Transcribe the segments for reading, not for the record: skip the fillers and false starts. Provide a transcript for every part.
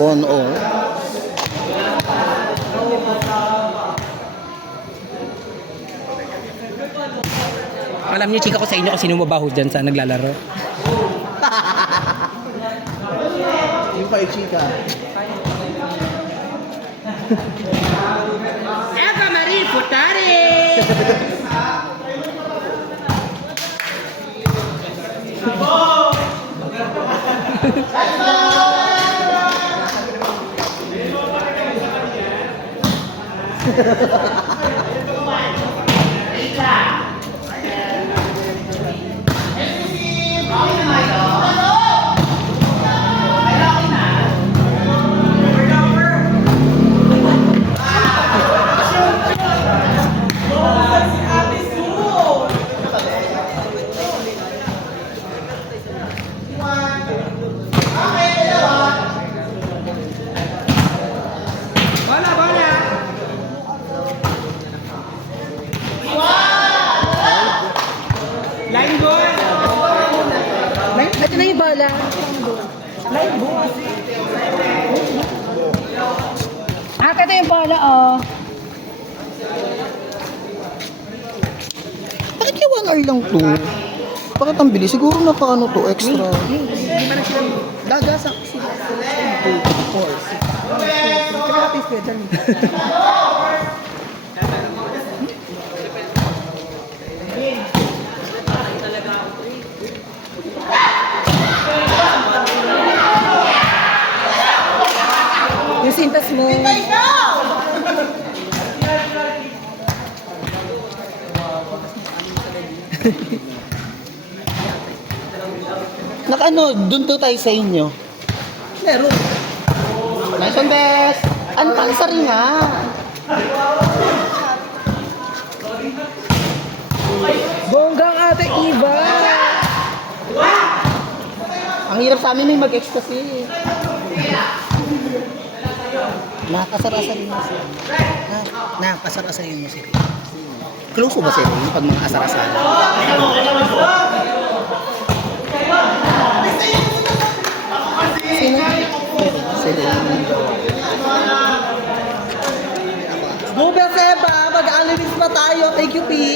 1-0. Alam niyo, chika ko sa inyo kung sino mabaho dyan sa naglalaro. Yung pa chika. Eva Marie Futari! Line goal! Ito na yung bala. Line ball. Ito yung bala, oh. Bakit yung 1 hour lang to? Bakit ang bilis? Siguro naka-ano to, extra. Hindi pa na sila gagasak sila. 2, 4, 6. Kaya natin schedule nito. Yung sintas mo. Naka-ano, dun to tayo sa inyo. Meron. Nice one, best! Ang pansari nga! Bonggang ate Iba. Ang hirap sa amin yung mag-ecstasy. Nakakasar-asarin mo siya. Nakakasar-asarin mo siya. Close ko ba sa'yo yung pag mga asar-asarin? Sino? Sila. Bube Seba, mag-aalinis pa tayo. Thank you, P.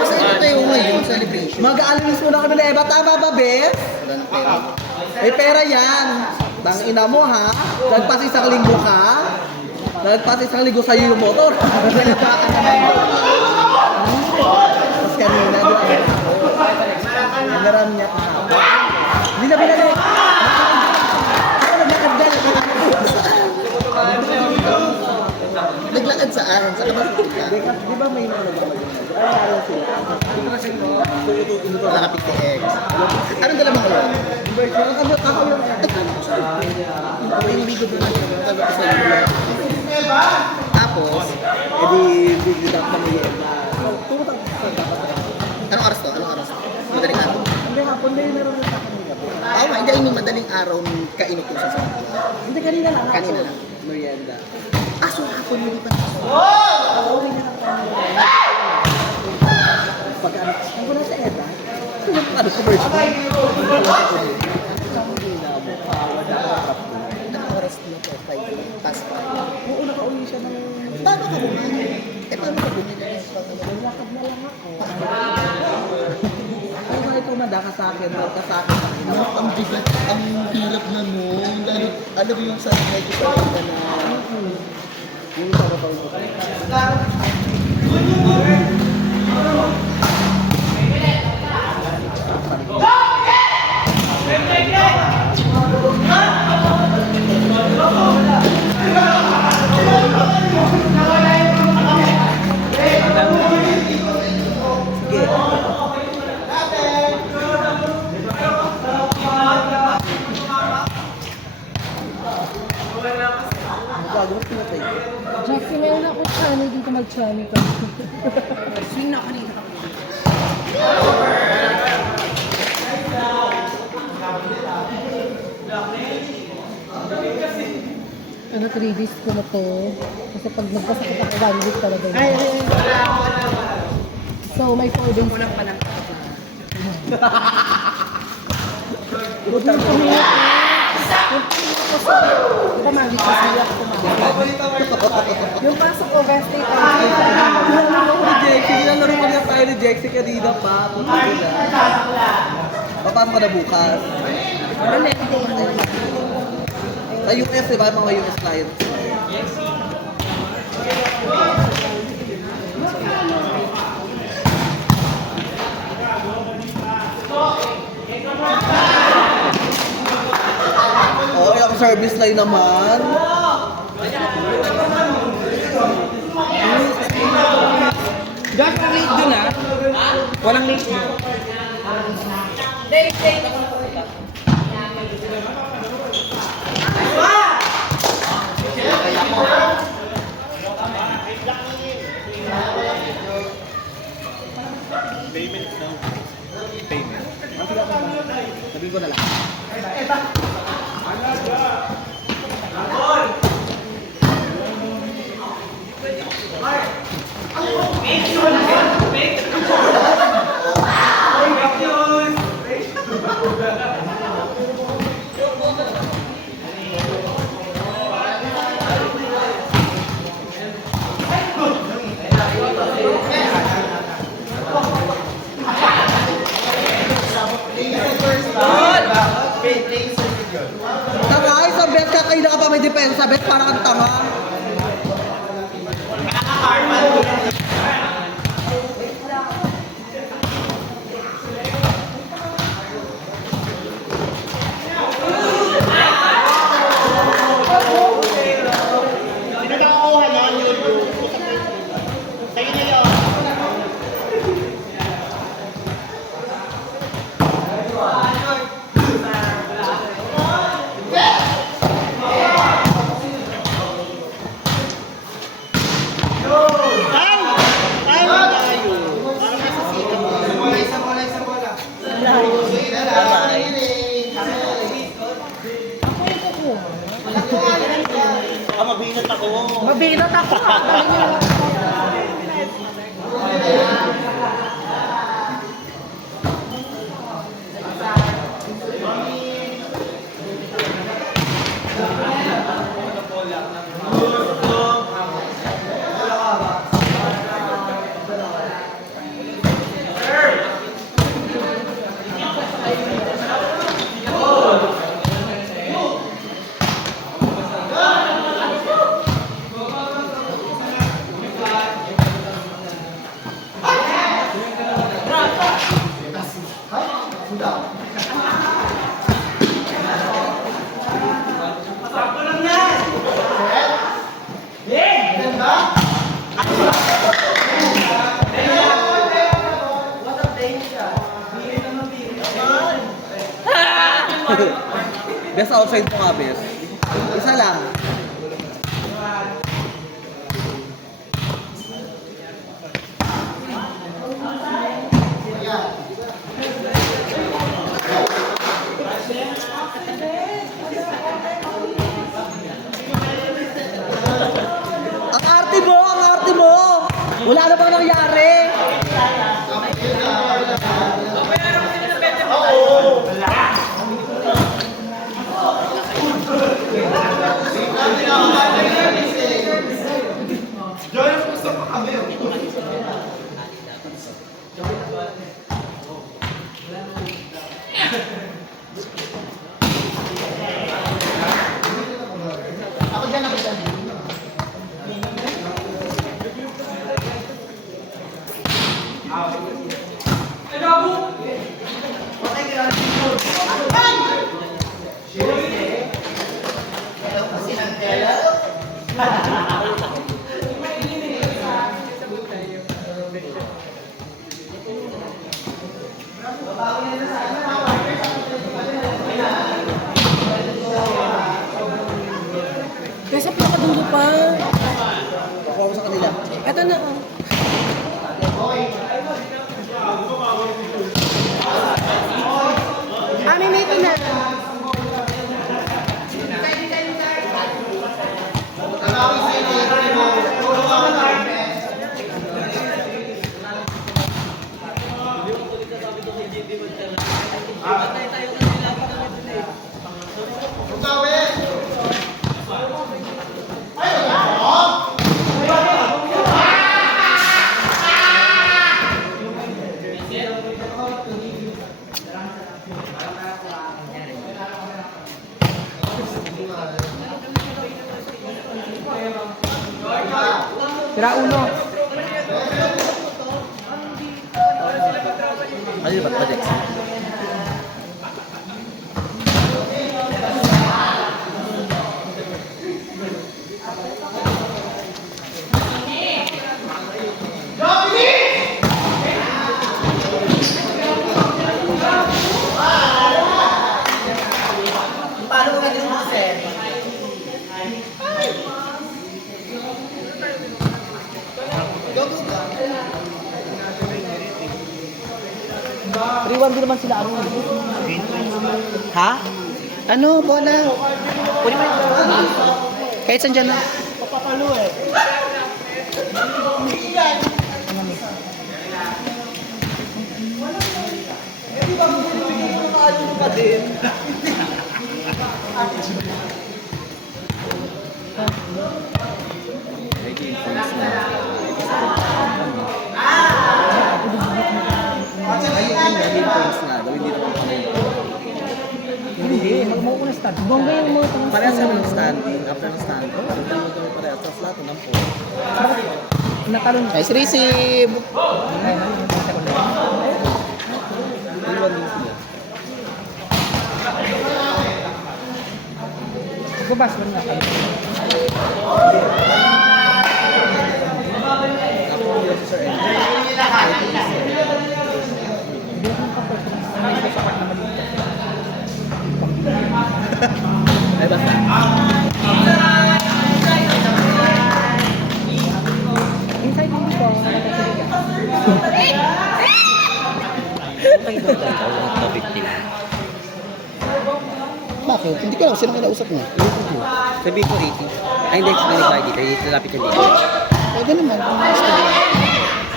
Kasi ito tayo ngayon, celebration. Mag-aalinis muna kami na Eva. Tama ba, Bes? Wala na pera. May pera yan. Tang ina mo, ha? Nagpas isang linggo ka? Nagpas isang linggo sa'yo yung motor. Nagbakan naman. Tapos kanina, doon ang naram niya ka. Hindi na binalik. Ako naglakad ka. Naglakad saan? Sa kabas Di ba may mga nagbabalita? Ay, alam sila. Wala ka 50X. Anong dala mo ngayon? Ako yung Yung bigo doon tapos, edi bigla ka mo yun. anong oras to? Anong oras to? Madaling araw. Hindi hapon na yun meron na sa kanila. Oo nga, hindi yung madaling araw nung kainutusan sa kanila. Hindi kanina lang. Kanina lang. Merienda. Ah, so hapon mo di pa na. Okay na lang tayo. Pagka ang ko na sa ETA, ano commercial? Anong oras na to? 5 past 5. Oo, nakauwi siya ng... Paano ka bumili? Paano ka bumili? Lakad na lang ako. Ay, na ito madaka sa akin. Madaka sa akin. Ang bigat, ang hirap na nun. Lalo, alam mo yung sa medyo sa ka na. Yung sa kapag mo. Jesse, meron ako channel dito mag-channel ka. Swing na kanina ka. Ano, 3 days ko na to. Kasi pag nagpasakit ako, 1 week talaga yun. So, may 4 days. Kulang pa lang. Yung pumunta hindi kasi ako kumain. Yung pasok ko, best day tayo. Jexy, nilalaro ko na tayo ni Jexy kanina pa. Papasok ka na bukas. Sa US, diba? Mga US clients. Oh, yung service line naman. Dahil walang late dun ah. Walang late dun. Sabihin ko na lang. Tanga, isang bet ka kayo na ka pa may depensa, bet parang kang tanga. Mabinat ako. Best outside mo nga, best. Isa lang. Ang arte mo! Ang arte mo! Wala na bang nangyari? Kasi pinakadulo pa. Kuha ko sa kanila. Ito na. Oh. May meeting na. Sira ulo. Ano ba ito, Dex? Paano mo naging boses? Go, go, go. 3-1 din naman sila ano. Ha? Ano, bola? Kunin mo yung Kahit saan dyan na. papapalo eh. Hindi, mag-mauna stand. Bomba yung mga tanong. Parehas kami ng standing. After ng standing, parehas. Tapos lahat ng po. Bakit? Natalon. Nice receive. Gubas lang na kami. Ako yung Sir Andrew. May sapat naman dito. Ay, basta. Inside mo po. Bakit? Hindi ko lang. Sino kinausap mo? Sabi ko 80. Ay, hindi. Sabi ko 80. Lapit yan dito. Pwede naman. Kung gusto mo.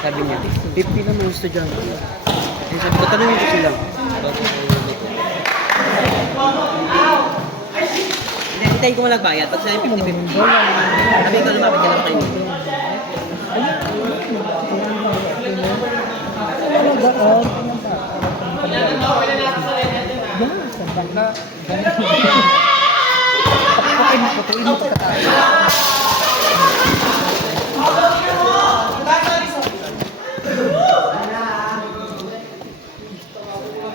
Sabi niya, 50 naman yung estudyante. Eh, sabi ko, tanongin ko sila. Hindi, hintayin ko malagbayad. Pag sinabi 50-50. Sabi ko, lumapit ka lang kayo. Ano gaan? Banda. Papukin mo, putuin mo pagkatapos.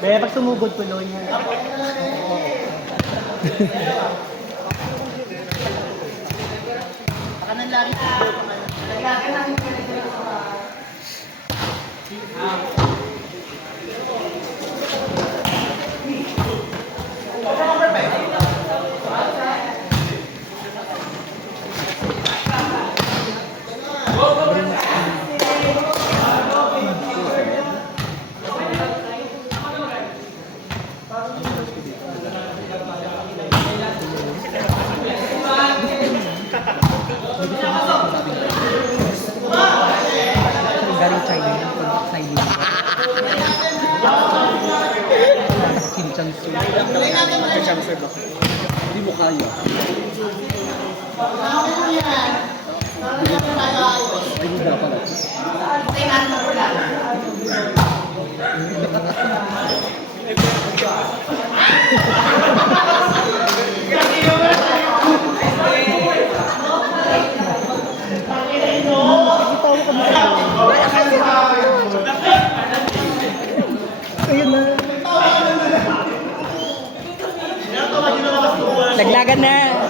Kaya pag tumugod tuloy niya. Galing China yung pag-side mo. Kim Chang-su. Mag-transfer ba? Hindi mo kaya. Ay, hindi na pala. Ayun na. Laglagan na.